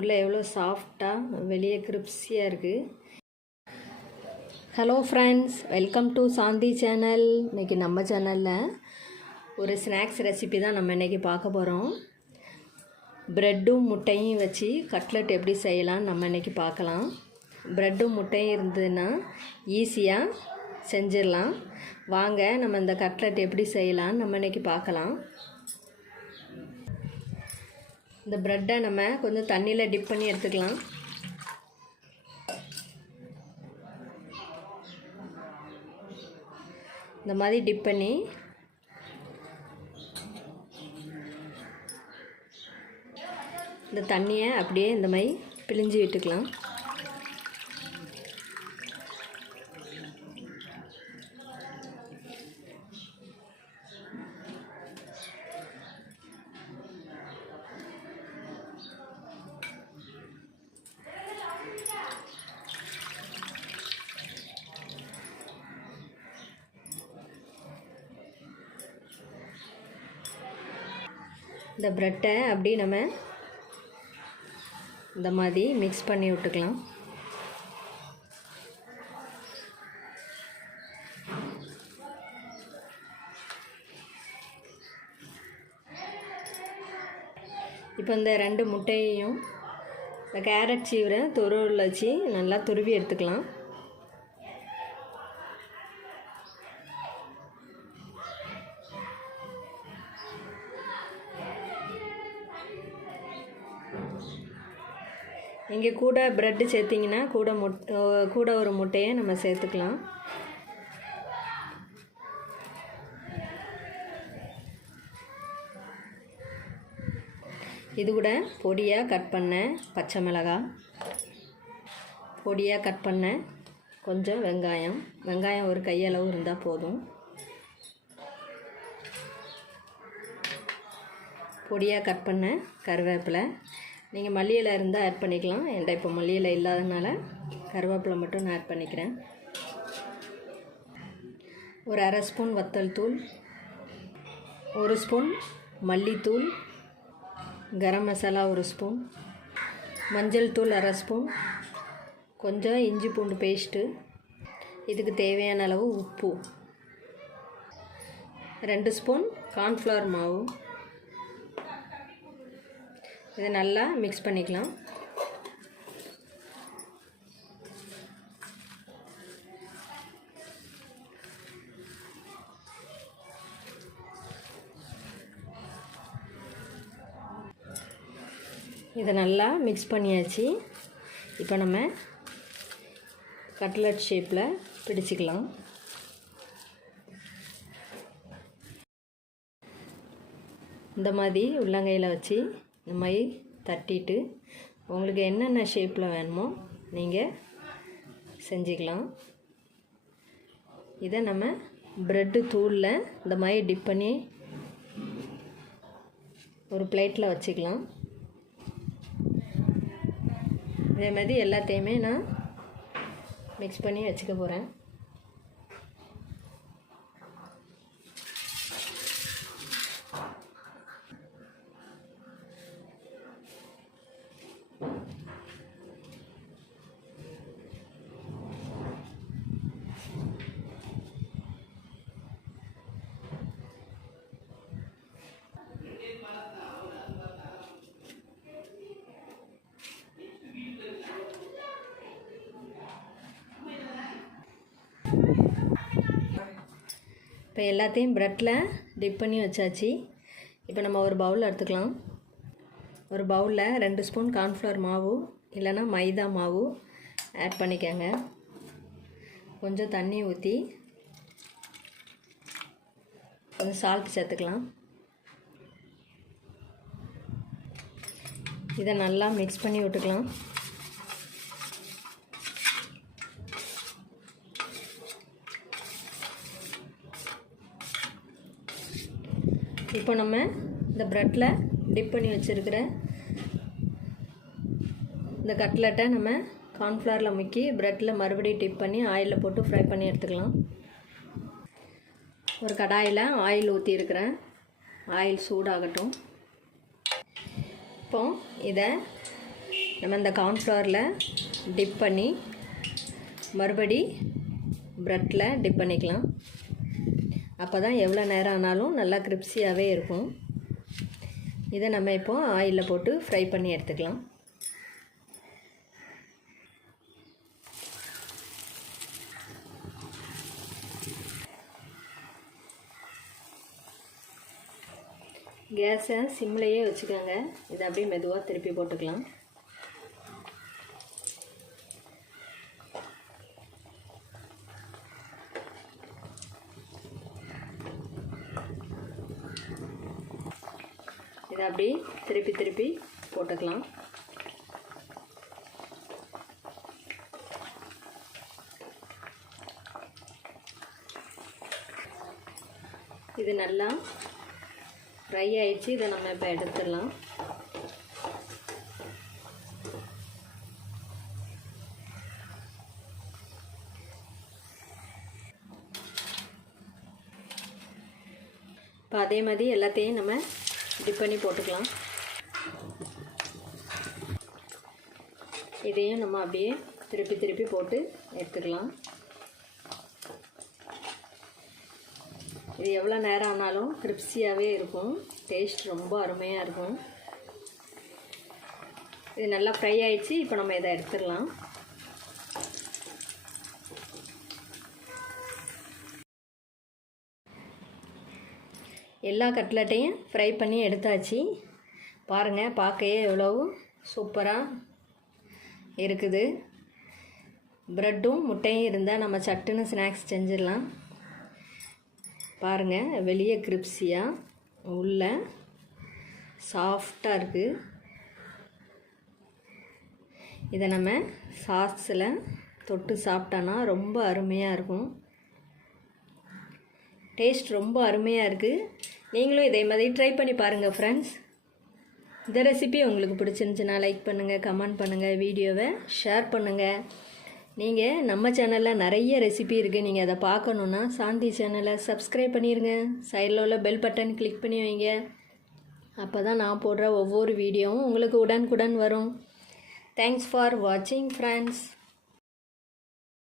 உள்ளே எவ்வளோ சாஃப்டாக வெளியே கிரிப்ஸியாக இருக்குது. Hello friends, welcome to Shanthi channel. இன்றைக்கி நம்ம சேனலில் ஒரு ஸ்நாக்ஸ் ரெசிபி தான் நம்ம இன்றைக்கி பார்க்க போகிறோம். ப்ரெட்டும் முட்டையும் வச்சு கட்லெட் எப்படி செய்யலாம்னு நம்ம இன்றைக்கி பார்க்கலாம். ப்ரெட்டும் முட்டையும் இருந்ததுன்னா ஈஸியாக செஞ்சிடலாம். வாங்க நம்ம இந்த கட்லெட் எப்படி செய்யலாம்னு நம்ம இன்றைக்கி பார்க்கலாம். இந்த ப்ரெட்டை நம்ம கொஞ்சம் தண்ணியில் டிப் பண்ணி எடுத்துக்கலாம். இந்த மாதிரி டிப் பண்ணி இந்த தண்ணியை அப்படியே இந்த மாதிரி பிழிஞ்சு விட்டுக்கலாம். இந்த ப்ரெட்டை அப்படியே நம்ம இந்த மாதிரி மிக்ஸ் பண்ணி விட்டுக்கலாம். இப்போ இந்த 2 முட்டையையும் இந்த கேரட் சீவரை துருவில் வச்சு நல்லா துருவி எடுத்துக்கலாம். இங்கே கூட ப்ரெட்டு சேர்த்திங்கன்னா கூட ஒரு முட்டையை நம்ம சேர்த்துக்கலாம். இது கூட பொடியாக கட் பண்ண பச்சை மிளகாய், பொடியாக கட் பண்ண கொஞ்சம் வெங்காயம் ஒரு கையளவு இருந்தால் போதும். பொடியாக கட் பண்ண கருவேப்பிலை, நீங்கள் மல்லி இலை இருந்தால் ஆட் பண்ணிக்கலாம். என்கிட்ட இப்போ மல்லி இலை இல்லாததுனால கருவேப்பிலை மட்டும் நான் ஆட் பண்ணிக்கிறேன். ஒரு 1/2 ஸ்பூன் வத்தல் தூள், 1 ஸ்பூன் மல்லித்தூள், கரம் மசாலா 1 ஸ்பூன், மஞ்சள் தூள் 1/2 ஸ்பூன், கொஞ்சம் இஞ்சி பூண்டு பேஸ்ட்டு, இதுக்கு தேவையான அளவு உப்பு, 2 ஸ்பூன் கார்ன்ஃப்ளவர் மாவு. இதை நல்லா மிக்ஸ் பண்ணிக்கலாம். இதை நல்லா மிக்ஸ் பண்ணியாச்சு. இப்போ நம்ம கட்லெட் ஷேப்பில் பிடிச்சிக்கலாம். இந்த மாதிரி உள்ளங்கையில் வச்சு இந்த மாதிரி தட்டிட்டு உங்களுக்கு என்னென்ன ஷேப்பில் வேணுமோ நீங்கள் செஞ்சுக்கலாம். இதை நம்ம ப்ரெட்டு தூளில் இந்த மாதிரி டிப் பண்ணி ஒரு பிளேட்டில் வச்சுக்கலாம். இதே மாதிரி எல்லாத்தையுமே நான் மிக்ஸ் பண்ணி வச்சுக்க போகிறேன். இப்போ எல்லாத்தையும் ப்ரெட்டில் டிப் பண்ணி வச்சாச்சு. இப்போ நம்ம ஒரு பவுல் எடுத்துக்கலாம். ஒரு பவுலில் 2 ஸ்பூன் கார்ன்ஃப்ளவர் மாவு இல்லைன்னா மைதா மாவு ஆட் பண்ணிக்கோங்க. கொஞ்சம் தண்ணி ஊற்றி கொஞ்சம் சால்ட் சேர்த்துக்கலாம். இதை நல்லா மிக்ஸ் பண்ணி விட்டுக்கலாம். இப்போ நம்ம இந்த ப்ரெட்டில் டிப் பண்ணி வச்சுருக்கிற இந்த கட்லெட்டை நம்ம கார்ன்ஃப்ளவரில் முக்கி ப்ரெட்டில் மறுபடியும் டிப் பண்ணி ஆயிலில் போட்டு ஃப்ரை பண்ணி எடுத்துக்கலாம். ஒரு கடாயில் ஆயில் ஊற்றிருக்கிறேன். ஆயில் சூடாகட்டும். இப்போ இதை நம்ம இந்த கார்ன்ஃப்ளவரில் டிப் பண்ணி மறுபடி ப்ரெட்டில் டிப் பண்ணிக்கலாம். அப்போ தான் எவ்வளோ நேரம் ஆனாலும் நல்லா கிரிப்ஸியாகவே இருக்கும். இதை நம்ம இப்போது ஆயிலில் போட்டு ஃப்ரை பண்ணி எடுத்துக்கலாம். கேஸை சிம்லேயே வச்சுக்கோங்க. இதை அப்படியே மெதுவாக திருப்பி போட்டுக்கலாம். இதை அப்படியே திருப்பி திருப்பி போட்டுக்கலாம். இது நல்லா ஃப்ரை ஆயிடுச்சு. இதை நம்ம இப்போ எடுத்துடலாம். இப்போ அதே மாதிரி எல்லாத்தையும் நம்ம டிப் பண்ணி போட்டுக்கலாம். இதையும் நம்ம அப்படியே திருப்பி திருப்பி போட்டு எடுத்துக்கலாம். இது எவ்வளோ நேரம் ஆனாலும் கிரிப்ஸியாகவே இருக்கும். டேஸ்ட் ரொம்ப அருமையாக இருக்கும். இது நல்லா ஃப்ரை ஆயிடுச்சு. இப்போ நம்ம இதை எடுத்துடலாம். எல்லா கட்லட்டையும் ஃப்ரை பண்ணி எடுத்தாச்சு. பாருங்கள், பார்க்கவே எவ்வளவு சூப்பராக இருக்குது. ப்ரெட்டும் முட்டையும் இருந்தால் நம்ம சட்டுன்னு ஸ்நாக்ஸ் செஞ்சிடலாம். பாருங்கள், வெளியே கிரிப்ஸியாக உள்ள சாஃப்டாக இருக்குது. இதை நம்ம சாஸில் தொட்டு சாப்பிட்டோன்னா ரொம்ப அருமையாக இருக்கும். டேஸ்ட் ரொம்ப அருமையாக இருக்குது. நீங்களும் இதே மாதிரி ட்ரை பண்ணி பாருங்கள் ஃப்ரெண்ட்ஸ். இந்த ரெசிபி உங்களுக்கு பிடிச்சிருந்துச்சுன்னா லைக் பண்ணுங்கள், கமெண்ட் பண்ணுங்கள், வீடியோவை ஷேர் பண்ணுங்கள். நீங்கள் நம்ம சேனலில் நிறைய ரெசிபி இருக்குது. நீங்கள் அதை பார்க்கணுன்னா சாந்தி சேனலை சப்ஸ்கிரைப் பண்ணிடுங்க. சைடில் உள்ள பெல் பட்டன் கிளிக் பண்ணி வைங்க. அப்போ தான் நான் போடுற ஒவ்வொரு வீடியோவும் உங்களுக்கு உடனுக்குடன் வரும். தேங்க்ஸ் ஃபார் வாட்சிங் ஃப்ரெண்ட்ஸ்.